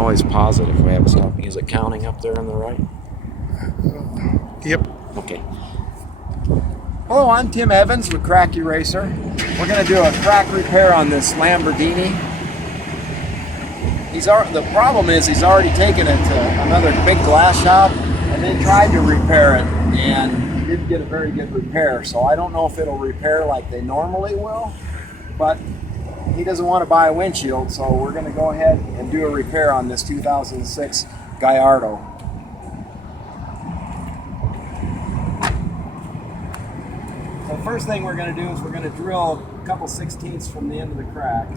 always pause it if we have a stopping. Is it counting up there on the right? Yep. Okay. Hello, I'm Tim Evans with Crack Eraser. We're going to do a crack repair on this Lamborghini. The problem is he's already taken it to another big glass shop and then tried to repair it and didn't get a very good repair. So I don't know if it'll repair like they normally will, but he doesn't want to buy a windshield, so we're going to go ahead and do a repair on this 2006 Gallardo. So the first thing we're going to do is we're going to drill a couple 16ths from the end of the crack.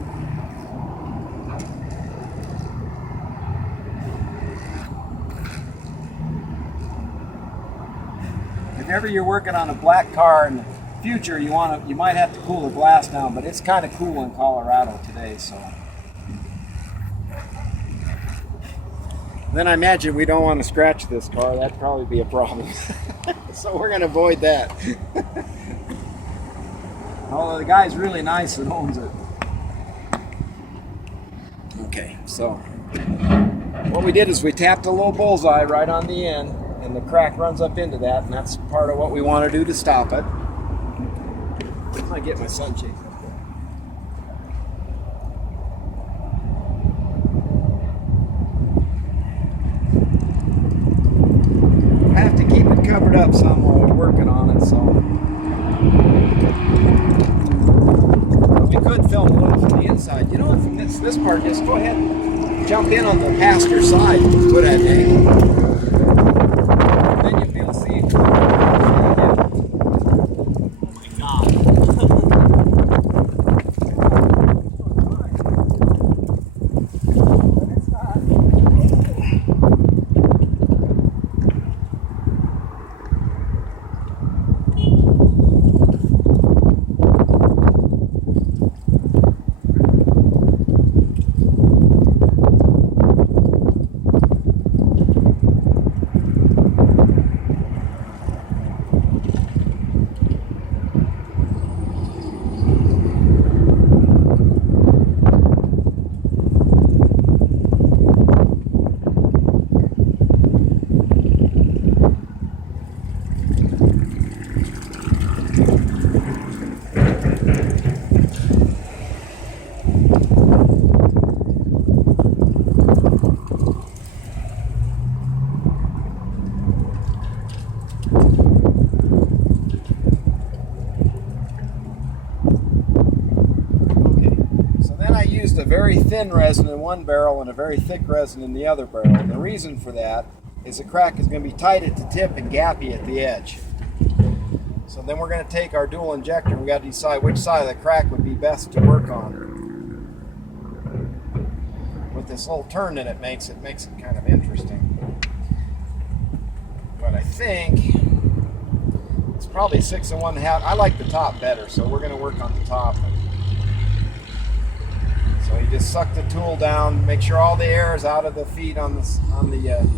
If ever you're working on a black car in the future, you might have to cool the glass down, but it's kind of cool in Colorado today, so. Then I imagine we don't want to scratch this car. That'd probably be a problem. So we're going to avoid that. Although the guy's really nice that owns it. Okay, so what we did is we tapped a little bullseye right on the end, and the crack runs up into that, and that's part of what we want to do to stop it. I'm going to get my sunshade up there. I have to keep it covered up some while we're working on it, so. We could film a little from the inside. You know what, from this part, just go ahead and jump in on the passenger side. Good at it. Then you'll be able to see. A very thin resin in one barrel and a very thick resin in the other barrel. And the reason for that is the crack is going to be tight at the tip and gappy at the edge. So then we're going to take our dual injector. We got to decide which side of the crack would be best to work on. With this little turn that it makes it kind of interesting. But I think it's probably 6 1/2. I like the top better, so we're going to work on the top. So you just suck the tool down, make sure all the air is out of the feed on the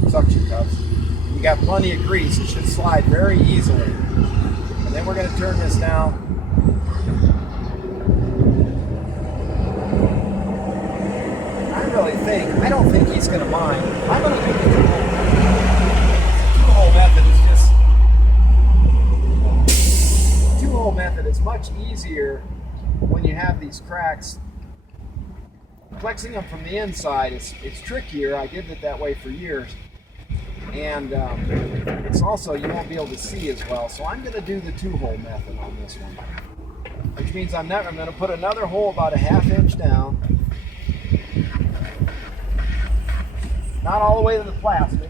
suction cups. You got plenty of grease, it should slide very easily. And then we're going to turn this down. I don't think he's going to mind. I'm going to do the two-hole method. The two-hole method is much easier when you have these cracks. Flexing them from the inside, it's trickier. I did it that way for years, and it's also, you won't be able to see as well. So I'm going to do the two-hole method on this one, which means I'm going to put another hole about a 1/2 inch down, not all the way to the plastic.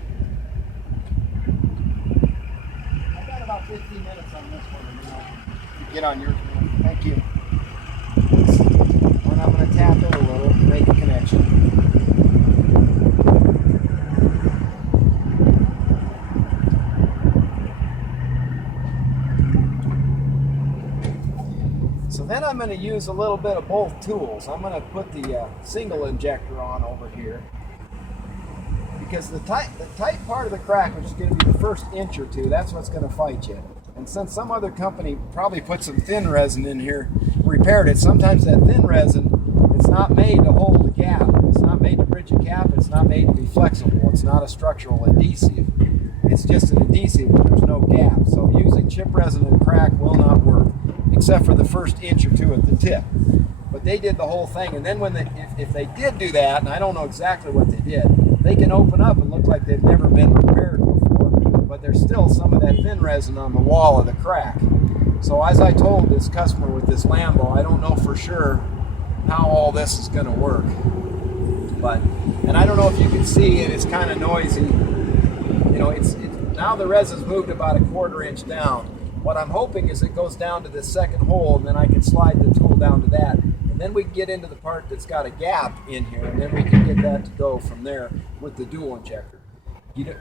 I've got about 15 minutes on this one, and then I'll get on yours. Thank you. And I'm going to tap it a little to make a connection. So then I'm going to use a little bit of both tools. I'm going to put the single injector on over here, because the tight part of the crack, which is going to be the first inch or two, that's what's going to fight you. And since some other company probably put some thin resin in here, repaired it, sometimes that thin resin, it's not made to hold the gap. It's not made to bridge a gap. It's not made to be flexible. It's not a structural adhesive. It's just an adhesive where there's no gap. So using chip resin and crack will not work, except for the first inch or two at the tip. But they did the whole thing, and then when if they did do that, and I don't know exactly what they did, they can open up and look like they've never been repaired before, but there's still some of that thin resin on the wall of the crack. So as I told this customer with this Lambo, I don't know for sure how all this is going to work. And I don't know if you can see it, it's kind of noisy. You know, now the resin's moved about a 1/4 inch down. What I'm hoping is it goes down to this second hole, and then I can slide the tool down to that. And then we can get into the part that's got a gap in here, and then we can get that to go from there with the dual injector.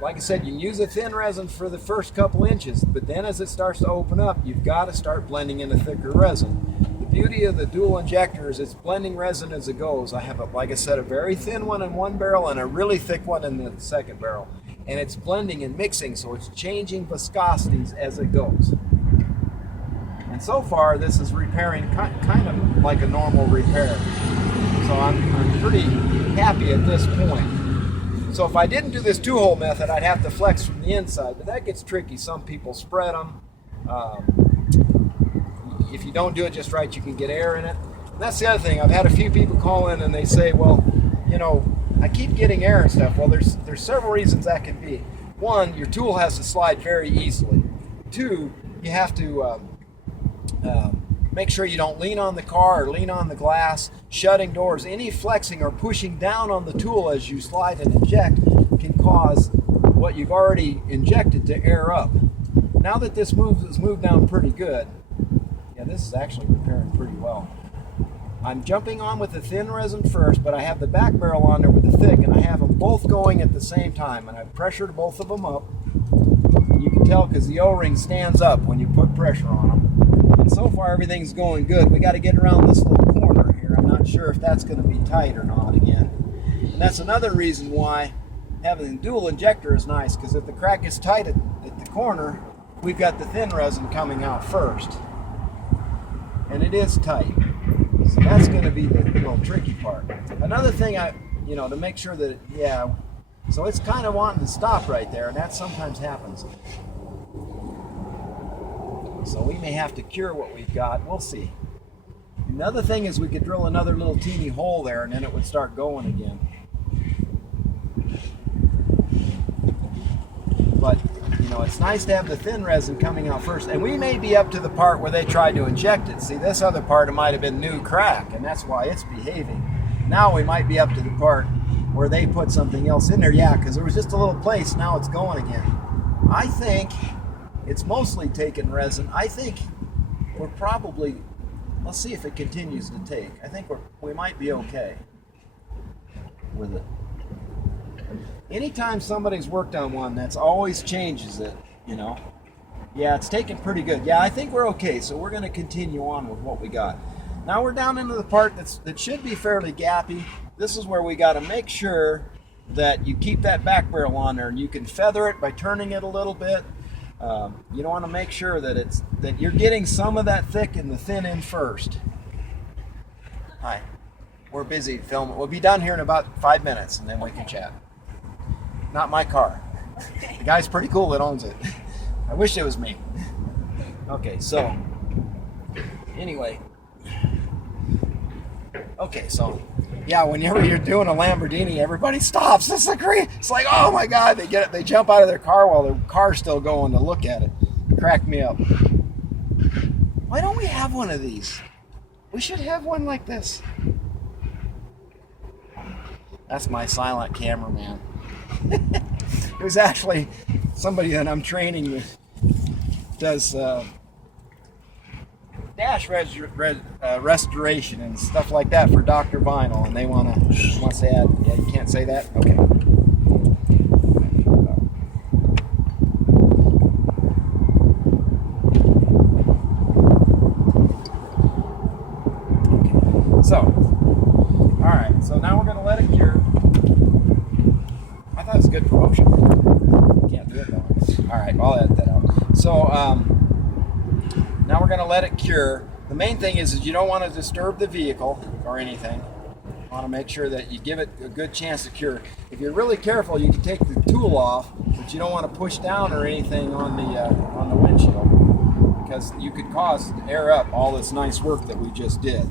Like I said, you can use a thin resin for the first couple inches, but then as it starts to open up, you've got to start blending in a thicker resin. The beauty of the dual injector is it's blending resin as it goes. I have, like I said, a very thin one in one barrel and a really thick one in the second barrel. And it's blending and mixing, so it's changing viscosities as it goes. And so far, this is repairing kind of like a normal repair. So I'm pretty happy at this point. So if I didn't do this 2-hole method, I'd have to flex from the inside, but that gets tricky. Some people spread them. If you don't do it just right, you can get air in it. And that's the other thing. I've had a few people call in and they say, well, you know, I keep getting air and stuff. Well, there's several reasons that can be. One, your tool has to slide very easily. Two, you have to make sure you don't lean on the car or lean on the glass, shutting doors. Any flexing or pushing down on the tool as you slide and inject can cause what you've already injected to air up. Now that this has moved down pretty good, yeah, this is actually repairing pretty well. I'm jumping on with the thin resin first, but I have the back barrel on there with the thick, and I have them both going at the same time, and I've pressured both of them up. You can tell because the O-ring stands up when you put pressure on them. And so far everything's going good. We got to get around this little corner here. I'm not sure if that's going to be tight or not again. And that's another reason why having a dual injector is nice, because if the crack is tight at the corner, we've got the thin resin coming out first. And it is tight. So that's going to be the little tricky part. Another thing to make sure that, so it's kind of wanting to stop right there, and that sometimes happens. So we may have to cure what we've got. We'll see. Another thing is we could drill another little teeny hole there, and then it would start going again. But, it's nice to have the thin resin coming out first. And we may be up to the part where they tried to inject it. See, this other part, it might have been new crack, and that's why it's behaving. Now we might be up to the part where they put something else in there. Yeah, because there was just a little place. Now it's going again. I think it's mostly taken resin. I think we're probably, let's see if it continues to take. I think we might be okay with it. Anytime somebody's worked on one, that's always changes it, Yeah, it's taken pretty good. Yeah, I think we're okay, so we're going to continue on with what we got. Now we're down into the part that should be fairly gappy. This is where we got to make sure that you keep that back barrel on there, and you can feather it by turning it a little bit. You don't want to make sure that you're getting some of that thick and the thin end first. Hi, we're busy filming. We'll be done here in about 5 minutes, and then we can chat. Not my car. The guy's pretty cool that owns it. I wish it was me. Okay, so anyway. Okay, so yeah, whenever you're doing a Lamborghini, everybody stops. It's like, oh my God, they jump out of their car while the car's still going to look at it. Crack me up. Why don't we have one of these? We should have one like this. That's my silent cameraman. It was actually somebody that I'm training that does dash restoration and stuff like that for Dr. Vinyl, and they want to add. Yeah, you can't say that. Okay. So, all right. So now we're going to let it cure. I thought it was a good promotion. Can't do it though. All right, I'll edit that out. So now we're going to let it cure. The main thing is you don't want to disturb the vehicle or anything. want to make sure that you give it a good chance to cure. If you're really careful, you can take the tool off, but you don't want to push down or anything on the windshield, because you could cause air up all this nice work that we just did.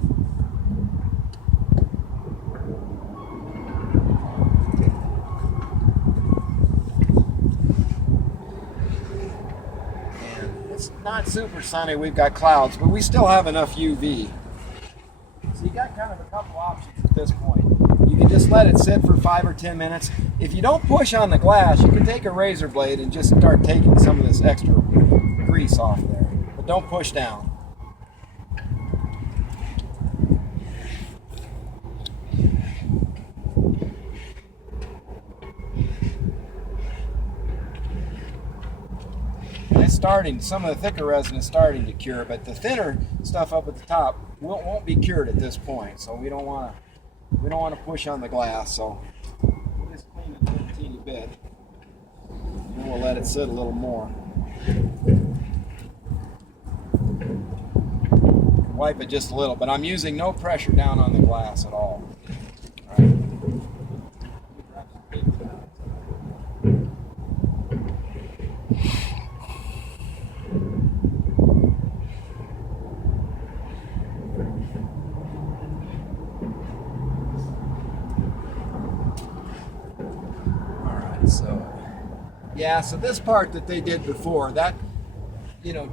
And it's not super sunny, we've got clouds, but we still have enough UV. So you got kind of a couple options at this point. You can just let it sit for 5 or 10 minutes. If you don't push on the glass, you can take a razor blade and just start taking some of this extra grease off there. But don't push down. And it's starting, some of the thicker resin is starting to cure, but the thinner stuff up at the top won't be cured at this point. So we don't want to push on the glass. So we'll just clean it a little teeny bit, and then we'll let it sit a little more. Wipe it just a little, but I'm using no pressure down on the glass at all. All right. So this part that they did before, that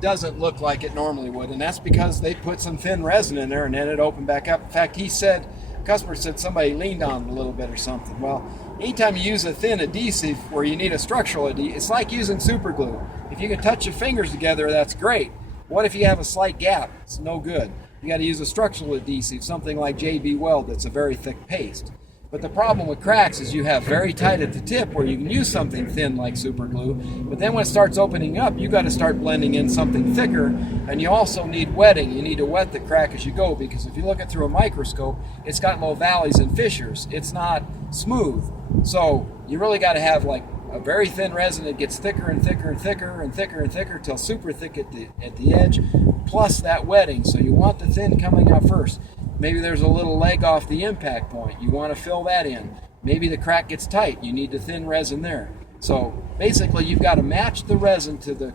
doesn't look like it normally would, and that's because they put some thin resin in there and then it opened back up. In fact, the customer said somebody leaned on it a little bit or something. Well, anytime you use a thin adhesive where you need a structural adhesive, it's like using super glue. If you can touch your fingers together, that's great. What if you have a slight gap? It's no good. You got to use a structural adhesive, something like JB Weld, that's a very thick paste. But the problem with cracks is you have very tight at the tip where you can use something thin like super glue, but then when it starts opening up, you got to start blending in something thicker, and you also need wetting. You need to wet the crack as you go, because if you look at through a microscope, it's got little valleys and fissures. It's not smooth. So you really got to have like a very thin resin that gets thicker and thicker and thicker and thicker and thicker till super thick at the edge, plus that wetting. So you want the thin coming out first. Maybe there's a little leg off the impact point. You want to fill that in. Maybe the crack gets tight. You need the thin resin there. So basically, you've got to match the resin to the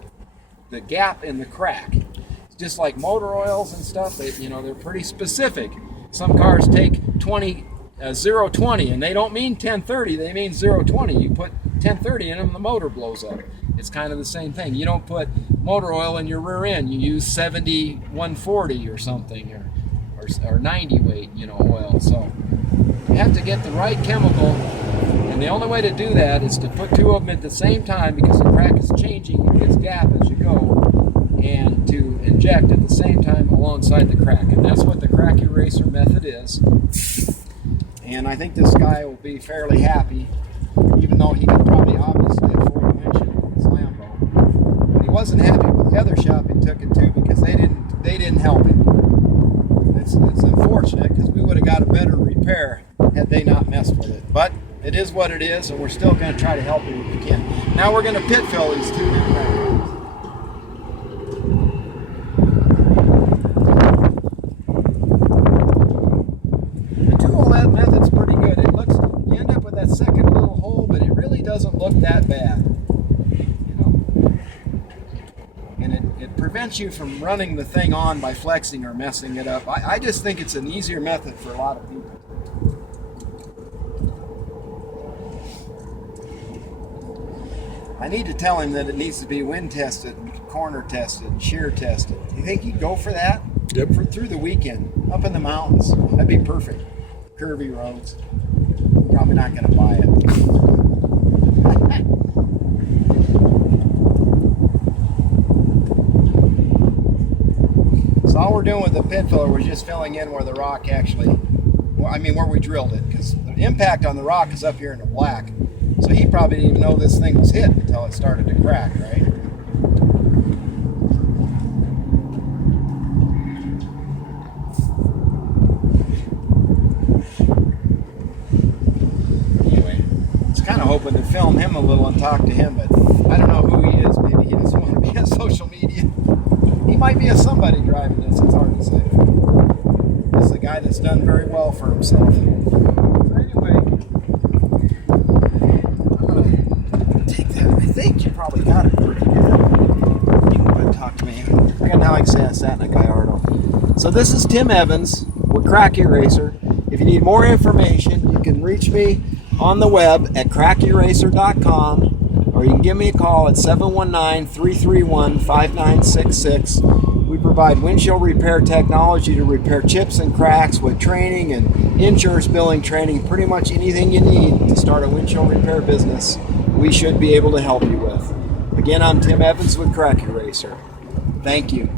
gap in the crack. It's just like motor oils and stuff. They're pretty specific. Some cars take 020, and they don't mean 1030. They mean 020. You put 1030 in them, the motor blows up. It's kind of the same thing. You don't put motor oil in your rear end. You use 7140 or something, or 90 weight, oil. So you have to get the right chemical, and the only way to do that is to put two of them at the same time, because the crack is changing its gap as you go, and to inject at the same time alongside the crack. And that's what the crack eraser method is. And I think this guy will be fairly happy, even though he could probably obviously afford a windshield with his Lambo. But he wasn't happy with the other shop he took it to, because they didn't help him. It's unfortunate, because we would have got a better repair had they not messed with it. But it is what it is, and we're still going to try to help you if we can. Now we're going to pit fill these two new batteries. The two-hole method's pretty good. You end up with that second little hole, but it really doesn't look that bad. It prevents you from running the thing on by flexing or messing it up. I just think it's an easier method for a lot of people. I need to tell him that it needs to be wind tested, corner tested, shear tested. Do you think he'd go for that? Yep. Through the weekend, up in the mountains. That'd be perfect. Curvy roads. Probably not going to buy it. So all we're doing with the pit filler, we're just filling in where the rock actually, where we drilled it, because the impact on the rock is up here in the black. So he probably didn't even know this thing was hit until it started to crack, right? Anyway, I was kind of hoping to film him a little and talk to him, but I don't know who he is. Maybe he doesn't want to be on social media. He might be a somebody driving this. It's hard to say. This is the guy guy that's done very well for himself. So anyway, I'm gonna take that. I think you probably got it pretty good. You can go ahead and talk to me. I got now access that in a Gallardo. So this is Tim Evans with Crack Eraser. If you need more information, you can reach me on the web at crackeraser.com, or you can give me a call at 719-331-5966. We provide windshield repair technology to repair chips and cracks with training and insurance billing training. Pretty much anything you need to start a windshield repair business, we should be able to help you with. Again, I'm Tim Evans with Crack Eraser. Thank you.